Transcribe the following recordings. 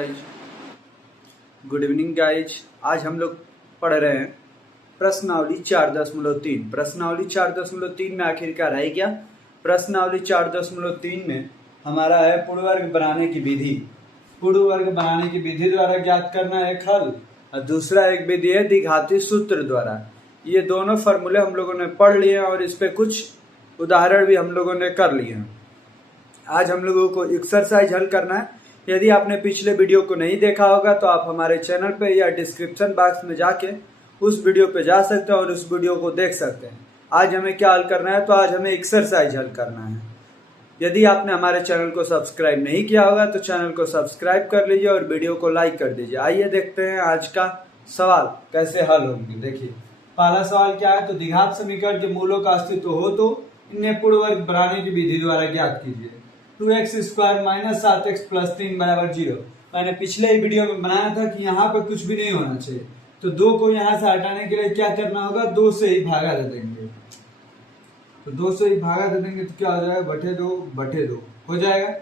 Guys, good evening guys. आज हम लोग पढ़ रहे हैं प्रश्नावली 4.3। प्रश्नावली 4.3 में आखिरकार है क्या? प्रश्नावली 4.3 में हमारा है पूर्ण वर्ग बनाने की विधि। पूर्ण वर्ग बनाने की विधि द्वारा ज्ञात करना एक हल और दूसरा एक विधि है द्विघाती सूत्र द्वारा। ये दोनों फॉर्मूले हम लोगों ने पढ़ लिए हैं और इस पे कुछ उदाहरण भी हम लोगों ने कर लिए हैं। आज हम लोगों को एक्सरसाइज हल करना है। यदि आपने पिछले वीडियो को नहीं देखा होगा तो आप हमारे चैनल पे या डिस्क्रिप्शन बॉक्स में जाके उस वीडियो पे जा सकते हैं और उस वीडियो को देख सकते हैं। आज हमें क्या हल करना है? तो आज हमें एक्सरसाइज हल करना है। यदि आपने हमारे चैनल को सब्सक्राइब नहीं किया होगा तो चैनल को सब्सक्राइब कर लीजिए और वीडियो को लाइक कर दीजिए। आइए देखते हैं आज का सवाल कैसे हल होंगे। देखिए पहला सवाल क्या है? तो द्विघात समीकरण के मूलों का अस्तित्व हो तो इन्हें पूर्ण वर्ग बनाने की विधि द्वारा ज्ञात कीजिए। 2x² माइनस 7x प्लस 3 बराबर 0। मैंने पिछले वीडियो में बनाया था कि यहाँ पे कुछ भी नहीं होना चाहिए, तो 2 को यहाँ से हटाने के लिए क्या करना होगा? 2 से ही भागा दे देंगे। तो 2 से ही भागा दे देंगे तो क्या हो जाएगा? बटे दो हो जाएगा।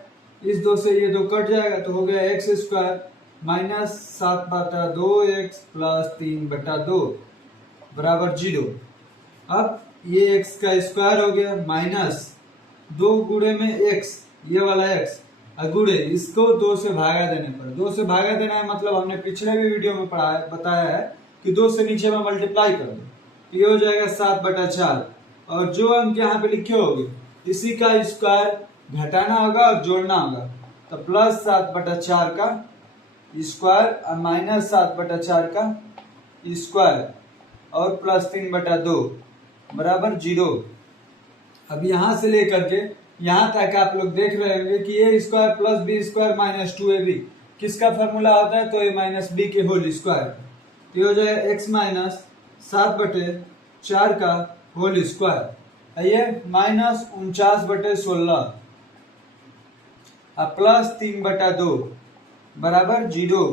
इस 2 से ये 2 कट जाएगा तो हो गया x² माइनस 7/2x प्लस 3/2 बराबर 0। अब ये x का स्क्वायर हो गया माइनस 2 गुणे में x, ये वाला x गुणे इसको 2 से भागा देने पर, 2 से भागा देना है मतलब हमने पिछले भी वीडियो में बताया है कि 2 से नीचे में मल्टीप्लाई कर दो, ये हो जाएगा 7/4। और जो अंक यहाँ पे लिखे होंगे इसी का स्क्वायर घटाना होगा और जोड़ना होगा, तो प्लस 7/4 का स्क्वायर और माइनस 7/4 का स्क्वायर और प्लस 3/2 बराबर 0। अब यहाँ से लेकर के यहाँ तक आप लोग देख रहे होंगे कि a square plus B square minus 2ab किसका फॉर्मूला होता है? तो a माइनस बी के होल स्क्वायर। ये हो जाएगा x माइनस 7/4 का होल स्क्वायर, ये माइनस 49/16 अब प्लस 3/2 बराबर 0।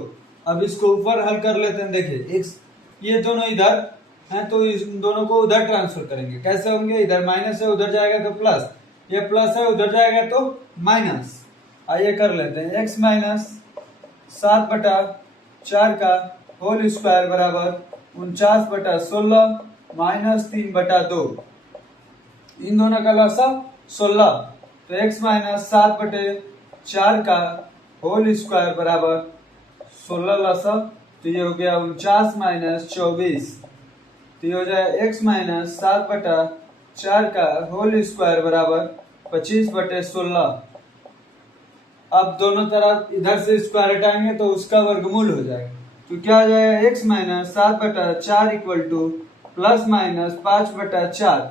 अब इसको ऊपर हल कर लेते हैं। देखिए x ये दोनों इधर हैं तो इन दोनों को उधर ट्रांसफर करेंगे। कैसे होंगे? इधर माइनस है उधर जाएगा तो प्लस, ये प्लस है उधर जाएगा तो माइनस। आइए कर लेते हैं। x माइनस 7/4 का होल स्क्वायर बराबर 49/16 माइनस 3/2। इन दोनों का लसा 16, तो x माइनस 7/4 का होल स्क्वायर बराबर 16 लसा, तो ये हो गया 49 माइनस 24। तो ये हो जाए x माइनस 7/4 का होल स्क्वायर बराबर 25/16। अब दोनों तरफ इधर से स्क्वायर हटाएंगे तो उसका वर्गमूल हो जाएगा, तो क्या हो जाएगा? x minus 7/4 equal to plus minus 5/4।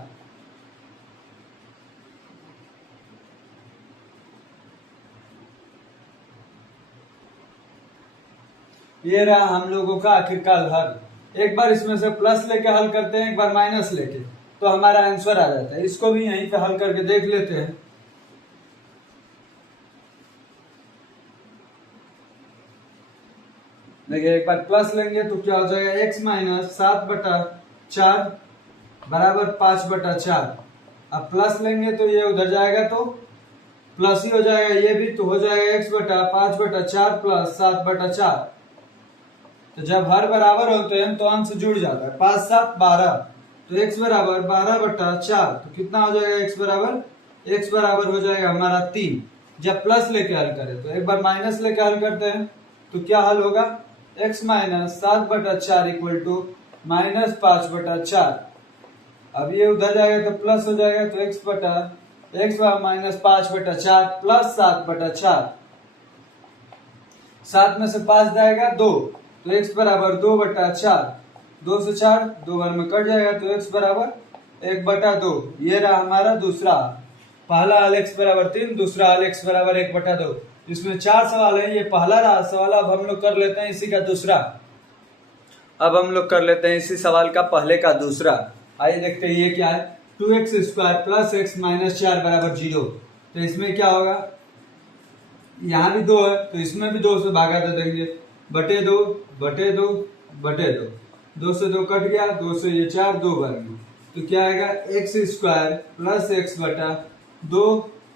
ये रहा हम लोगों का आखिरकार हल। एक बार इसमें से प्लस लेके हल करते हैं, एक बार माइनस लेके, तो हमारा आंसर आ जाता है। इसको भी यहीं पे हल करके देख लेते हैं। देखिए एक बार प्लस लेंगे तो क्या हो जाएगा? x माइनस 7/4 बराबर 5/4। अब प्लस लेंगे तो ये उधर जाएगा तो प्लस ही हो जाएगा, ये भी तो हो जाएगा x/5/4 प्लस 7/4। तो जब हर बराबर होते हैं तो अंश जुड़ जाता है। 5 7 12, तो x बराबर 12/4। तो कितना हो जाएगा? x बराबर हो जाएगा हमारा 3। जब प्लस लेके हल करें तो एक बार माइनस लेके हल करते हैं तो क्या हल होगा? x minus 7/4 equal to minus 5/4। अब ये उधर जाएगा तो प्लस हो जाएगा, तो x माइनस 5/4 प्लस 7/4। 7 में से 5 जाएगा 2, तो x बराबर 2/4। 2 से 4 2 बार में कट जाएगा, तो x बराबर 1/2। ये रहा हमारा दूसरा। पहला हल x बराबर 3, दूसरा हल x बराबर 1/2। इसमें 4 सवाल है, ये पहला रहा सवाल। अब हम लोग कर लेते हैं इसी का दूसरा। अब हम लोग कर लेते हैं इसी सवाल का पहले का दूसरा। आइए देखते हैं ये क्या है। 2x² प्लस x माइनस 4 बराबर 0। तो इसमें क्या होगा? यहाँ भी 2 है तो इसमें भी 2 से भागा दे देंगे। बटे 2 2 से 2 कट गया, 2 से ये 4 2 बार में, तो क्या आएगा? x² प्लस x/2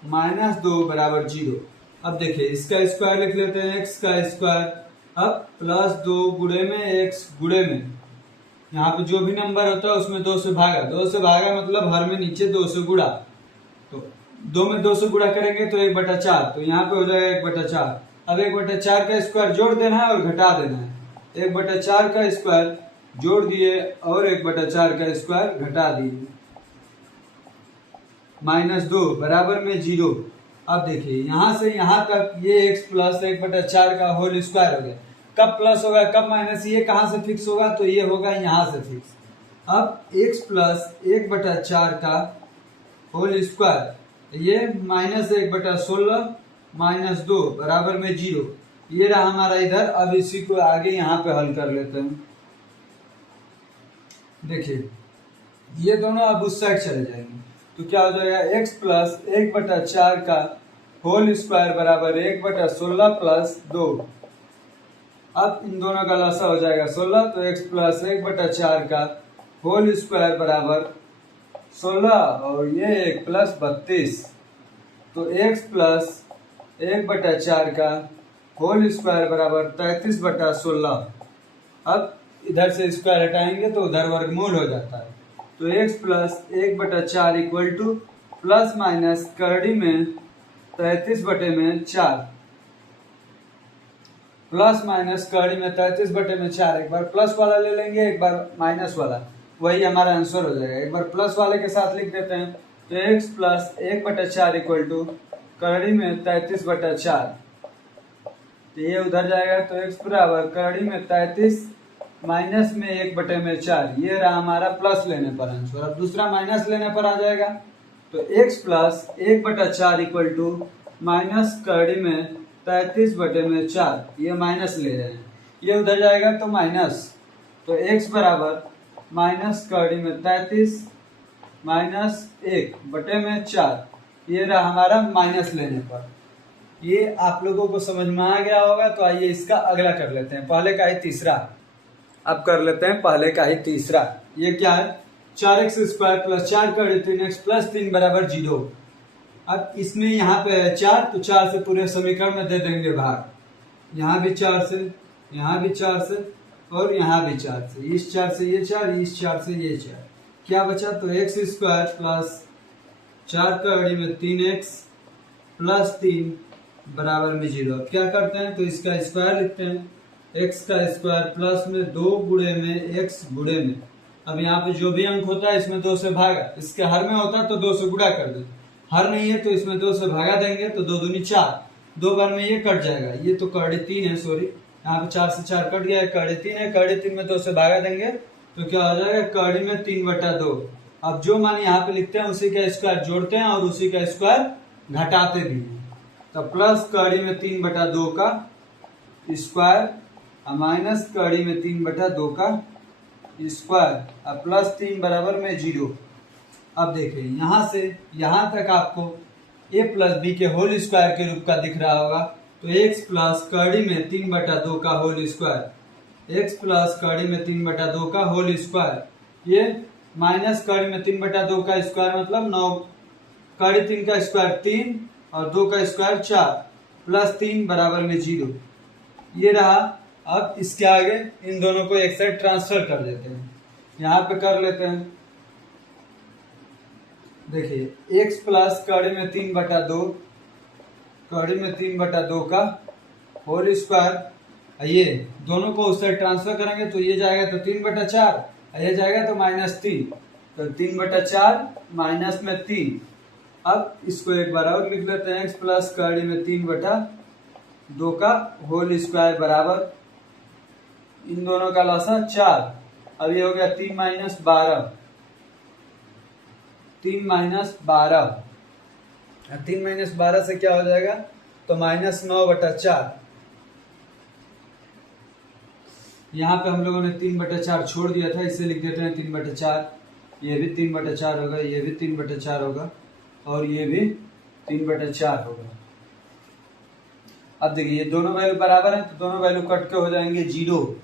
माइनस 2 बराबर 0। अब देखिए इसका स्क्वायर लिख लेते हैं, एक्स का स्क्वायर। अब प्लस 2 गुणे में एक्स गुणे में, यहाँ पे जो भी नंबर होता है उसमें 2 से भागा, 2 से भागा मतलब हर में नीचे 2 से गुणा, तो 2 में 2 से गुणा करेंगे तो 1/4, तो यहाँ पे हो जाएगा 1/4। अब 1/4 का स्क्वायर जोड़ देना है और घटा देना है। 1/4 का स्क्वायर जोड़ दिए और 1/4 का स्क्वायर घटा दिए, -2 बराबर में 0। अब देखिए यहां से यहां तक ये x प्लस 1/4 का होल स्क्वायर हो गया। कब प्लस होगा कब माइनस, ये कहां से फिक्स होगा, तो ये होगा यहां से फिक्स। अब x प्लस 1/4 का होल स्क्वायर, ये -1/16 -2 बराबर में 0, ये रहा हमारा इधर। अब इसी को आगे यहाँ पे हल कर लेते हैं। देखिए ये दोनों अब उस साइड चले जाएंगे, तो क्या हो जाएगा, x प्लस 1/4 का होल स्क्वायर बराबर 1/16 प्लस 2। अब इन दोनों का लसा हो जाएगा 16, तो x प्लस 1/4 का होल स्क्वायर बराबर 16 और ये 1 प्लस 32, तो x प्लस 1/4 का होल स्क्वायर बराबर 33/16। अब इधर से स्क्वायर हटाएंगे तो उधर वर्गमूल हो जाता है, तो x plus 1/4 equal to plus minus करड़ी में 33/4, प्लस माइनस करड़ी में 33/4। एक बार प्लस वाला ले लेंगे, एक बार माइनस वाला, वही हमारा आंसर हो जाएगा। एक बार प्लस वाले के साथ लिख देते हैं, तो x प्लस 1/4 इक्वल टू करड़ी में 33/4, तो ये उधर जाएगा, तो x बराबर करड़ी में 33 माइनस में 1/4, ये रहा हमारा प्लस लेने पर आंसर। अब दूसरा माइनस लेने पर आ जाएगा, तो x plus 1/4 equal to minus करड़ी में 33/4, ये माइनस ले रहे हैं, ये उधर जाएगा तो माइनस, तो x बराबर माइनस करड़ी में 33 माइनस 1/4, ये रहा हमारा माइनस लेने पर। ये आप लोगों को समझ में आ गया होगा, तो आइए इसका अगला कर लेते हैं, पहले का ही तीसरा। अब कर लेते हैं पहले का ही तीसरा। ये क्या है, 4x square plus 4 करड़ी 3x plus 3 बराबर 0। अब इसमें यहाँ पे है 4, तो 4 से पूरे समीकरण में दे देंगे भाग, यहाँ भी 4 से, यहाँ भी 4 से और यहाँ भी 4 से, इस 4 से ये 4, इस 4 से ये 4, क्या बचा, तो x स्क्वायर प्लस 4 करड़ी में 3x प्लस 3 बराबर में 0। अब क्या करते हैं, तो इसका स्क्वायर लिखते हैं, x का स्क्वायर प्लस में 2 गुणे में x गुणे में। अब यहाँ पे जो भी अंक होता है इसमें 2 से भागा, इसके हर में होता है तो 2 से गुणा कर दे, हर नहीं है तो इसमें 2 से भागा देंगे, तो 2 दूनी 4, 2 बार में ये कट जाएगा, ये तो करड़ी 3 है, सॉरी यहाँ पे 4 से 4 कट गया है, करड़ी 3 है, करड़ी 3 में 2 से भागा देंगे तो क्या हो जाएगा, करड़ी में 3/2। अब जो मान यहाँ पे लिखते हैं उसी का स्क्वायर जोड़ते हैं और उसी का स्क्वायर घटाते भी हैं, तो प्लस करड़ी में 3/2 का स्क्वायर माइनस करड़ी में 3/2 का स्क्वायर, अब प्लस 3 बराबर में 0। अब देखिए यहाँ से यहाँ तक आपको a प्लस बी के होल स्क्वायर के रूप का दिख रहा होगा, तो x प्लस करड़ी में 3/2 का होल स्क्वायर, x प्लस करड़ी में 3/2 का होल स्क्वायर, ये माइनस करड़ी में 3/2 का स्क्वायर मतलब 9, करड़ी 3 का स्क्वायर 3 और 2 का स्क्वायर 4, प्लस 3 बराबर में 0, ये रहा। अब इसके आगे इन दोनों को एक साइड ट्रांसफर कर देते हैं, यहाँ पे कर लेते हैं। देखिए x प्लस करड़ी में 3/2, करड़ी में 3/2 का होल स्क्वायर, ये दोनों को उस साइड ट्रांसफर करेंगे तो ये जाएगा तो 3/4, ये जाएगा तो -3, तो 3/4 माइनस में 3। अब इसको एक बार और लिख लेते हैं, x प्लस करड़ी में 3/2 का होल स्क्वायर बराबर, इन दोनों का लसा 4, अब ये हो गया 3 माइनस 12, 3 माइनस 12, 3 माइनस 12 से क्या हो जाएगा, तो -9/4। यहाँ पे हम लोगों ने 3/4 छोड़ दिया था, इसे लिख देते हैं 3/4, ये भी 3/4 होगा, ये भी 3/4 होगा और ये भी 3/4 होगा। अब देखिए ये दोनों वैल्यू बराबर हैं, तो दोनों वैल्यू कट के हो जाएंगे 0।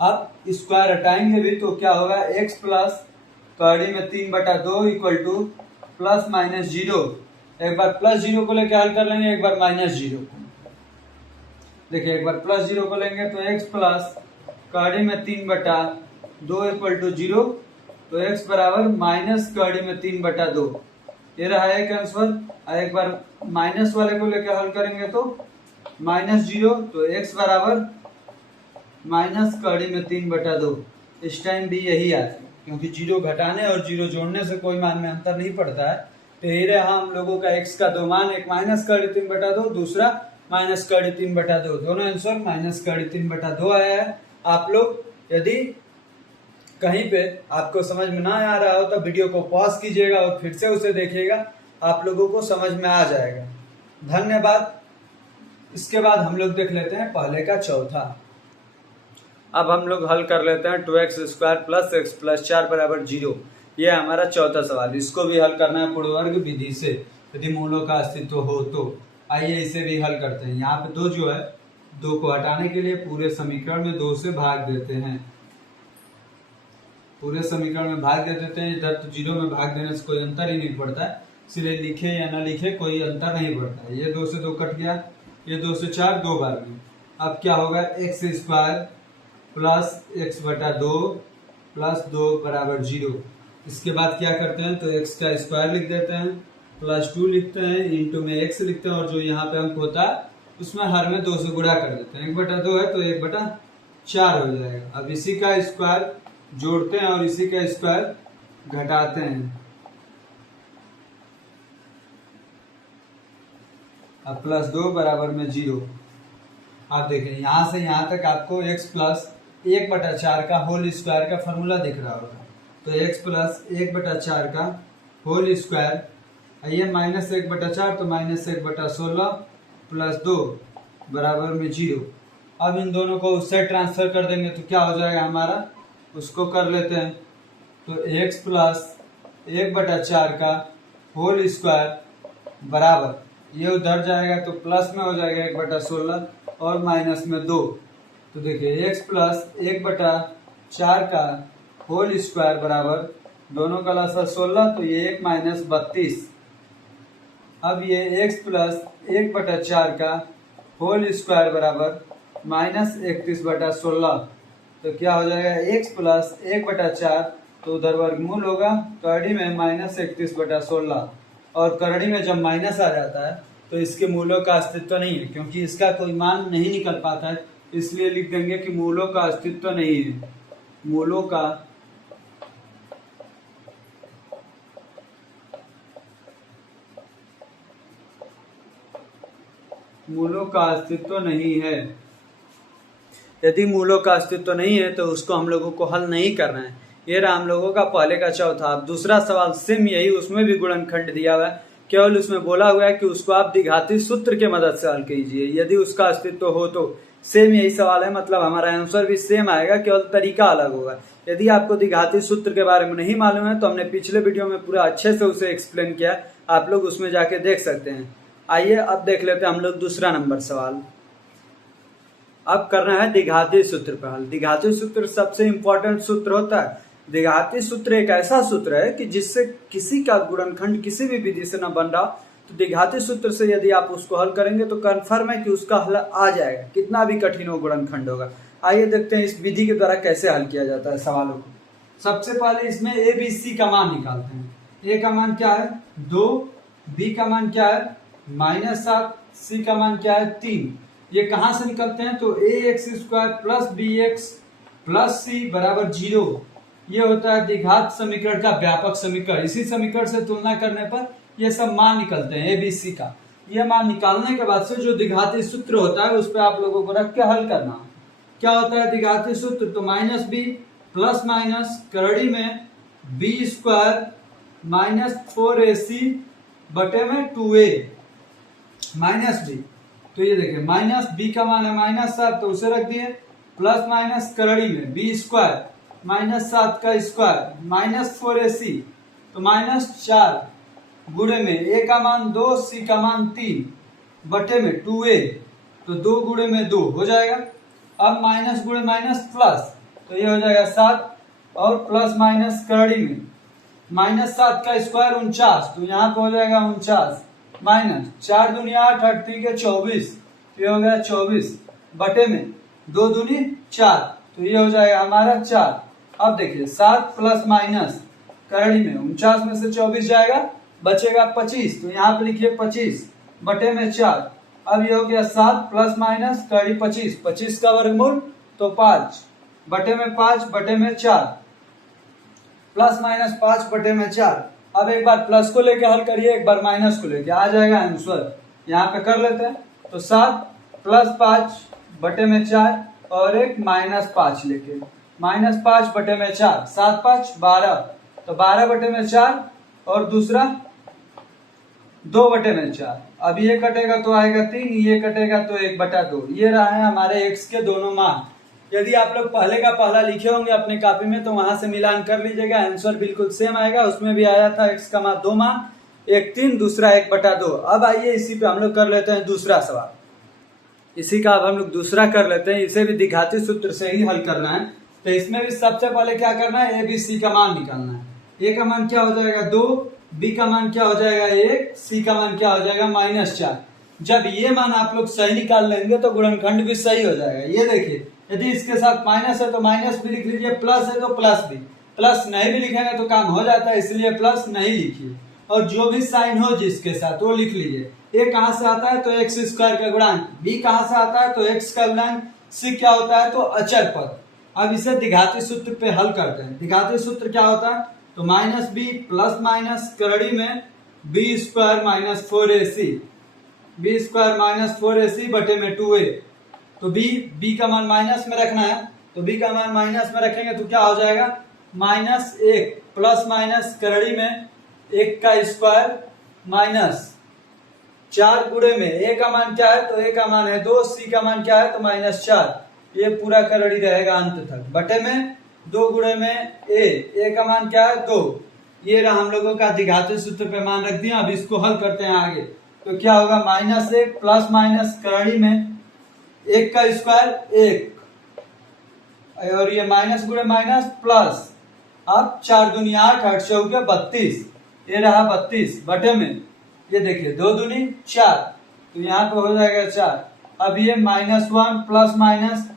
अब स्क्वायर हटाएंगे भी तो क्या होगा, x प्लस करड़ी में 3/2 इक्वल टू प्लस माइनस 0, एक बार प्लस 0 को लेकर हल कर लेंगे, एक बार माइनस 0 को। देखिए एक बार प्लस 0 को लेंगे तो x प्लस कड़ी में 3/2 इक्वल टू 0, तो x बराबर माइनस कड़ी में 3/2, ये रहा एक आंसर। एक बार माइनस वाले को लेकर हल करेंगे तो माइनस 0, तो x बराबर माइनस कड़ी में 3/2। इस टाइम भी यही आया क्योंकि 0 घटाने और 0 जोड़ने से कोई मान में अंतर नहीं पड़ता है। तो यही रहा हम लोगों का x का दो मान, एक माइनस कड़ी 3/2, दूसरा माइनस कड़ी 3/2। दोनों आंसर माइनस कड़ी 3/2 आया है। आप लोग यदि कहीं पे आपको समझ में ना आ रहा हो तो वीडियो को पॉज कीजिएगा और फिर से उसे देखिएगा, आप लोगों को समझ में आ जाएगा। धन्यवाद। इसके बाद हम लोग देख लेते हैं पहले का चौथा। अब हम लोग हल कर लेते हैं 2x² प्लस x प्लस 4 बराबर 0। ये हमारा चौथा सवाल। इसको भी हल करना है पूर्ववर्ग विधि से, यदि मूलों का अस्तित्व हो तो। आइए इसे भी हल करते हैं। यहाँ पे 2 जो है, 2 को हटाने के लिए पूरे समीकरण में 2 से भाग देते हैं। पूरे समीकरण में भाग दे देते हैं। इधर तो 0 में भाग देने से कोई अंतर ही नहीं पड़ता है, इसलिए लिखे या ना लिखे कोई अंतर नहीं पड़ता है। ये 2 से 2 कट गया, ये 2 से 4 2 बार में। अब क्या होगा, x² प्लस x/2 प्लस 2 बराबर 0। इसके बाद क्या करते हैं, तो x का स्क्वायर लिख देते हैं, प्लस 2 लिखते हैं, इंटू में x लिखते हैं, और जो यहाँ पे अंक होता है उसमें हर में 2 से गुणा कर देते हैं। 1/2 है तो 1/4 हो जाएगा। अब इसी का स्क्वायर जोड़ते हैं और इसी का स्क्वायर घटाते हैं। अब प्लस 2 बराबर में 0। आप देखें यहाँ से यहाँ तक आपको x प्लस 1/4 का होल स्क्वायर का फॉर्मूला दिख रहा होगा। तो x प्लस 1/4 का होल स्क्वायर, ये माइनस 1/4 तो माइनस 1/16 प्लस 2 बराबर में 0। अब इन दोनों को उससे ट्रांसफर कर देंगे तो क्या हो जाएगा हमारा, उसको कर लेते हैं। तो x प्लस 1/4 का होल स्क्वायर बराबर, ये उधर जाएगा तो प्लस में हो जाएगा 1/16 और माइनस में 2। तो देखिए x प्लस 1/4 का होल स्क्वायर बराबर, दोनों का लसागु 16 तो ये 1 माइनस 32। अब ये x प्लस 1/4 का होल स्क्वायर बराबर माइनस 31/16। तो क्या हो जाएगा, x प्लस 1/4, तो उधर वर्गमूल होगा, कड़ी में माइनस 31/16, और करड़ी में जब माइनस आ जाता है तो इसके मूलों का अस्तित्व नहीं है, क्योंकि इसका कोई मान नहीं निकल पाता है। इसलिए लिख देंगे कि मूलों का अस्तित्व नहीं है। मूलों का अस्तित्व नहीं है। यदि मूलों का अस्तित्व नहीं है तो उसको हम लोगों को हल नहीं करना है। ये रहा हम लोगों का पहले का चौथा। अब दूसरा सवाल सेम यही, उसमें भी गुणनखंड दिया हुआ है, केवल उसमें बोला हुआ है कि उसको आप द्विघाती सूत्र के मदद से हल कीजिए यदि उसका अस्तित्व हो तो। सेम यही सवाल है, मतलब हमारा आंसर भी सेम आएगा, केवल तरीका अलग होगा। यदि आपको द्विघाती सूत्र के बारे में नहीं मालूम है तो हमने पिछले वीडियो में पूरा अच्छे से उसे एक्सप्लेन किया, आप लोग उसमें जाके देख सकते हैं। आइए अब देख लेते हैं हम लोग दूसरा नंबर सवाल। अब करना है द्विघाती सूत्र पर हल। द्विघाती सूत्र सबसे इंपॉर्टेंट सूत्र होता है। द्विघाती सूत्र एक ऐसा सूत्र है कि जिससे किसी का गुणनखंड किसी भी विधि से न बन रहा, तो द्विघाती सूत्र से यदि आप उसको हल करेंगे तो कन्फर्म है कि उसका हल आ जाएगा, कितना भी कठिन हो गुणनखंड होगा। आइए देखते हैं इस विधि के द्वारा कैसे हल किया जाता है सवालों को। सबसे पहले इसमें ए बी सी का मान निकालते हैं। ए का मान क्या है 2, बी का मान क्या है -7, सी का मान क्या है 3। ये कहां से निकलते हैं, तो ax² प्लस bx प्लस सी बराबर 0। ये होता है द्विघात समीकरण का व्यापक समीकरण। इसी समीकरण से तुलना करने पर ये सब मान निकलते हैं ABC का। ये मान निकालने के बाद से जो द्विघाती सूत्र होता है उस पर आप लोगों को रख के हल करना। क्या होता है द्विघाती सूत्र, तो -b प्लस माइनस करड़ी में b² -4ac बटे में 2a -b। तो ये देखिए -b का मान है -7 तो उसे रख दिए, प्लस माइनस करड़ी में b² -7 का स्क्वायर -4ac तो -4 गुणे में a का मान 2, c का मान 3 बटे में 2a, तो 2 गुणे में 2 हो जाएगा। अब माइनस गुणे माइनस प्लस, तो ये हो जाएगा 7 और प्लस माइनस करड़ी में -7 का स्क्वायर 49, तो यहाँ पे हो जाएगा 49 माइनस 4 दूनी 8, 8 3 के 24, ये हो गया 24 बटे में 2 दूनी 4, तो ये हो जाएगा हमारा 4। अब देखिए 7 प्लस माइनस करड़ी में 49 में से 24 जाएगा, बचेगा 25, तो यहाँ पे लिखिए 25 बटे में 4। अब ये हो गया 7 प्लस माइनस करड़ी 25, 25 का वर्गमूल तो 5 बटे में 5 बटे में 4, प्लस माइनस 5 बटे में 4। अब एक बार प्लस को लेके हल करिए, एक बार माइनस को लेके, आ जाएगा आंसर। यहाँ पे कर लेते हैं, तो 7 प्लस 5 बटे में 4 और एक माइनस 5 लेके, माइनस 5 बटे में 4, 7 5 12, तो 12 बटे में 4 और दूसरा 2 बटे में 4। अब ये कटेगा तो आएगा 3, ये कटेगा तो 1/2। ये रहा है हमारे x के दोनों मान। यदि आप लोग पहले का पहला लिखे होंगे अपने कॉपी में तो वहां से मिलान कर लीजिएगा, आंसर बिल्कुल सेम आएगा। उसमें भी आया था x का मान 2 मान, एक 3, दूसरा 1/2। अब आइए इसी पे हम लोग कर लेते हैं दूसरा सवाल। इसी का अब हम लोग दूसरा कर लेते हैं, इसे भी द्विघाती सूत्र से ही हल करना है। तो इसमें भी सबसे पहले क्या करना है, ए बी सी का मान निकालना है। ए का मान क्या हो जाएगा 2, बी का मान क्या हो जाएगा 1, सी का मान क्या हो जाएगा -4। जब ये मान आप लोग सही निकाल लेंगे तो गुणनखंड भी सही हो जाएगा। ये देखिए, यदि इसके साथ माइनस है तो माइनस भी लिख लीजिए, प्लस है तो प्लस भी, प्लस नहीं भी लिखेंगे तो काम हो जाता है, इसलिए प्लस नहीं लिखिए। और जो भी साइन हो जिसके साथ वो लिख लीजिए। ए कहां से आता है तो एक्स स्क्वायर का गुणांक, बी कहां से आता है तो एक्स का गुणांक, सी क्या होता है तो अचर पद। अब इसे द्विघाती सूत्र पे हल करते हैं। द्विघाती सूत्र क्या होता है तो माइनस बी प्लस माइनस करड़ी में B square minus 4ac, B square minus 4ac बटे में 2a। तो बी का मान माइनस में रखना है, तो बी का मान माइनस में रखेंगे तो क्या हो जाएगा -1 प्लस माइनस करड़ी में 1 का स्क्वायर माइनस 4 गुणे में ए का मान क्या है तो ए का मान है 2, सी का मान क्या है तो -4। ये पूरा करड़ी रहेगा अंत तक, बटे में 2 गुणे में ए का मान क्या है 2। ये रहा हम लोगों का द्विघाती सूत्र पे मान रख दिया। अब इसको हल करते हैं आगे, तो क्या होगा -1 प्लस माइनस करड़ी में 1 का स्क्वायर 1, और ये माइनस गुणे माइनस प्लस। अब 4 दूनी 8, 8 चौके 32, ये रहा 32 बटे में, ये देखिए 2 दूनी 4, तो यहाँ पे हो जाएगा 4। अब ये -1 प्लस माइनस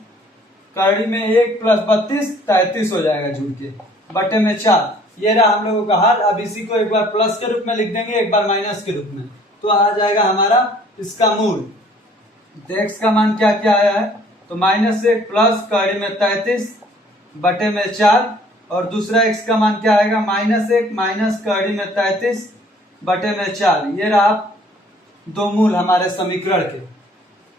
करड़ी में 1 प्लस 32, 33 हो जाएगा जुड़ के, बटे में 4। ये रहा हम लोगों का हल। अब इसी को एक बार प्लस के रूप में लिख देंगे, एक बार माइनस के रूप में, तो आ जाएगा हमारा इसका मूल। तो x का मान क्या क्या आया है तो -1 प्लस करड़ी में 33 बटे में 4, और दूसरा x का मान क्या आएगा -1 माइनस करड़ी में 33 बटे में 4। ये रहा दो मूल हमारे समीकरण के।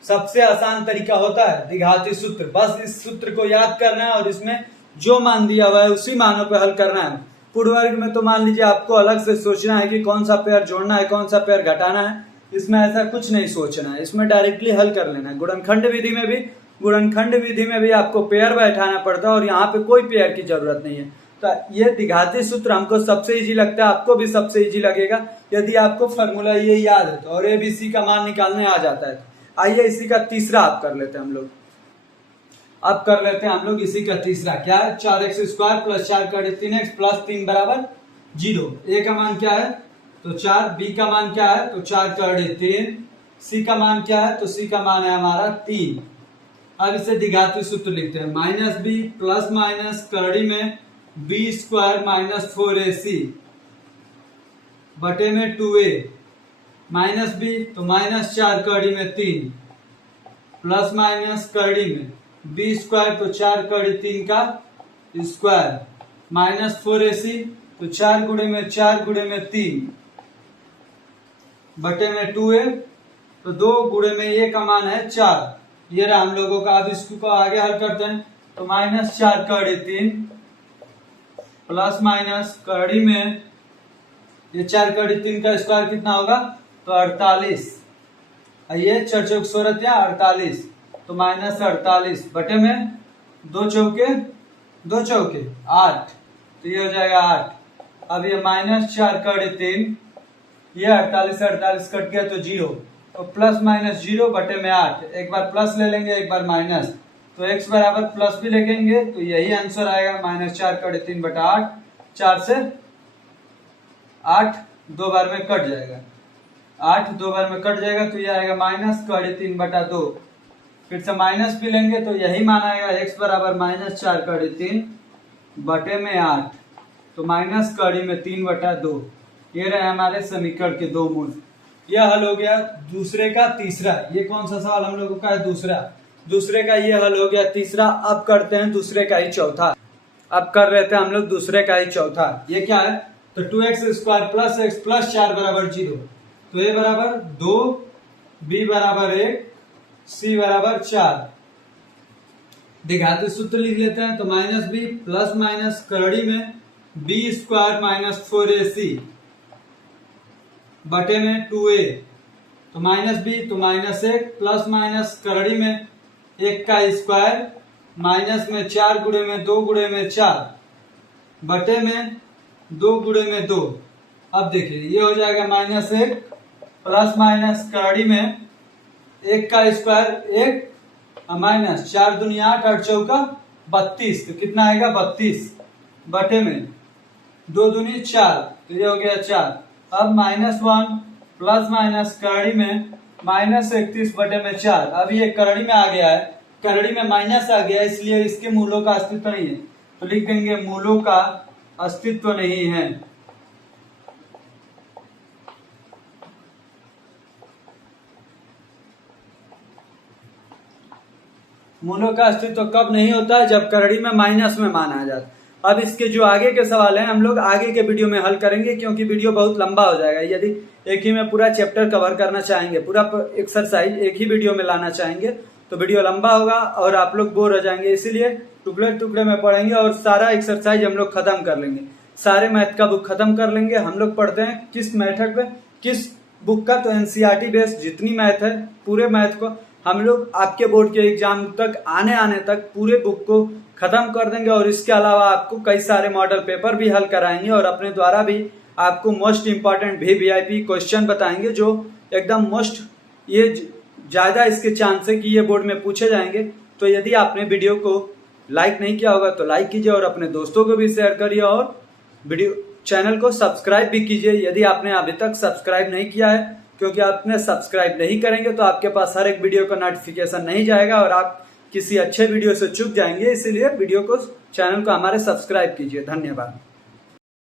सबसे आसान तरीका होता है द्विघाती सूत्र, बस इस सूत्र को याद करना है और इसमें जो मान दिया हुआ है उसी मानों पे हल करना है। पूर्ण वर्ग में तो मान लीजिए आपको अलग से सोचना है कि कौन सा पेयर जोड़ना है कौन सा पेयर घटाना है, इसमें ऐसा कुछ नहीं सोचना है, इसमें डायरेक्टली हल कर लेना है। गुणनखंड विधि में भी आपको पेयर बैठाना पड़ता है और यहाँ पे कोई पेयर की जरूरत नहीं है। तो ये द्विघाती सूत्र हमको सबसे इजी लगता है, आपको भी सबसे इजी लगेगा यदि आपको फॉर्मूला ये याद है तो, और ABC का मान निकालने आ जाता है। आइए इसी का तीसरा आप कर लेते हैं हम लोग। अब कर लेते हैं हम लोग इसी का तीसरा, क्या है 4x square plus 4 करड़ी 3x plus 3 बराबर 0। ए का मान क्या है तो 4, बी का मान क्या है तो 4 करड़ी 3, सी का मान क्या है तो सी का मान है हमारा 3। अब इसे द्विघाती सूत्र लिखते हैं, -b प्लस माइनस करड़ी में बी स्क्वायर माइनस 4ac बटे में 2a, -b तो -4 करड़ी में 3 प्लस माइनस करड़ी में बी स्क्वायर तो 4 करड़ी 3 का स्क्वायर माइनस 4ac तो 4 गुणे में 4 गुणे में 3 बटे में 2a, तो 2 गुणे में a का मान है 4। ये रहा हम लोगों का। अब इसको आगे हल करते हैं, तो -4 करड़ी 3 प्लस माइनस करड़ी में ये 4 करड़ी 3 का स्क्वायर कितना होगा तो 48, ये 4 चौक 16 48, तो -48 बटे में 2 चौके 8, तो ये हो जाएगा 8। अब ये -4 करड़ी 3, ये 48 कट गया तो 0, तो प्लस माइनस 0 बटे में 8। एक बार प्लस ले लेंगे एक बार माइनस, तो x बराबर प्लस भी लिखेंगे तो यही आंसर आएगा -4 करड़ी 3 बटा 8। 4 से 8 2 बार में कट जाएगा, 8 2 बार में कट जाएगा तो ये आएगा माइनस कड़ी 3/2। फिर से माइनस भी लेंगे तो यही मान आएगा x बराबर -4 कड़ी 3 बटे में 8, तो माइनस कड़ी में 3/2। ये रहे हमारे समीकरण के दो मूल। यह हल हो गया दूसरे का तीसरा। ये कौन सा सवाल हम लोगों का है? दूसरे का ये हल हो गया तीसरा। अब करते हैं दूसरे का ही चौथा। अब कर रहे थे हम लोग दूसरे का ही चौथा। ये क्या है? तो 2x² + x + 4 बराबर 0। तो a बराबर 2, b बराबर 1, c बराबर 4। घातीय सूत्र लिख लेते हैं। तो -b प्लस माइनस करड़ी में b² - 4ac बटे में 2a। तो -b तो -1 प्लस माइनस करड़ी में 1 का स्क्वायर माइनस में 4 गुणे में 2 गुणे में 4 बटे में 2 गुणे में 2। अब देखिए ये हो जाएगा -1 प्लस माइनस करड़ी में 1 का स्क्वायर 1 माइनस 4 दूनी 8 8 चौका 32। तो कितना आएगा? 32 बटे में 2 दूनी 4, तो ये हो गया 4। अब -1 प्लस माइनस करड़ी में -31 बटे में 4। अब ये करड़ी में आ गया है, करड़ी में माइनस आ गया, इसलिए इसके मूलों का अस्तित्व नहीं है। तो लिख देंगे मूलों का अस्तित्व नहीं है। मूलों का अस्तित्व कब नहीं होता है? जब करड़ी में माइनस में मान आ जाता है। अब इसके जो आगे के सवाल हैं हम लोग आगे के वीडियो में हल करेंगे, क्योंकि वीडियो बहुत लंबा हो जाएगा। यदि एक ही में पूरा चैप्टर कवर करना चाहेंगे, पूरा एक्सरसाइज एक ही वीडियो में लाना चाहेंगे तो वीडियो लंबा होगा और आप लोग बोर हो जाएंगे। इसीलिए टुकड़े टुकड़े में पढ़ेंगे और सारा एक्सरसाइज हम लोग खत्म कर लेंगे। सारे मैथ का बुक खत्म कर लेंगे। हम लोग पढ़ते हैं किस मेथड पे, किस बुक का? तो एनसीईआरटी बेस्ड जितनी मैथ है पूरे मैथ को हम लोग आपके बोर्ड के एग्जाम तक आने तक पूरे बुक को खत्म कर देंगे। और इसके अलावा आपको कई सारे मॉडल पेपर भी हल कराएंगे और अपने द्वारा भी आपको मोस्ट इंपॉर्टेंट VIP क्वेश्चन बताएंगे, जो एकदम मोस्ट, ये ज्यादा इसके चांस है कि ये बोर्ड में पूछे जाएंगे। तो यदि आपने वीडियो को लाइक नहीं किया होगा तो लाइक कीजिए और अपने दोस्तों को भी शेयर करिए और वीडियो चैनल को सब्सक्राइब भी कीजिए यदि आपने अभी तक सब्सक्राइब नहीं किया है, क्योंकि आपने सब्सक्राइब नहीं करेंगे तो आपके पास हर एक वीडियो का नोटिफिकेशन नहीं जाएगा और आप किसी अच्छे वीडियो से चूक जाएंगे। इसीलिए वीडियो को, चैनल को हमारे सब्सक्राइब कीजिए। धन्यवाद।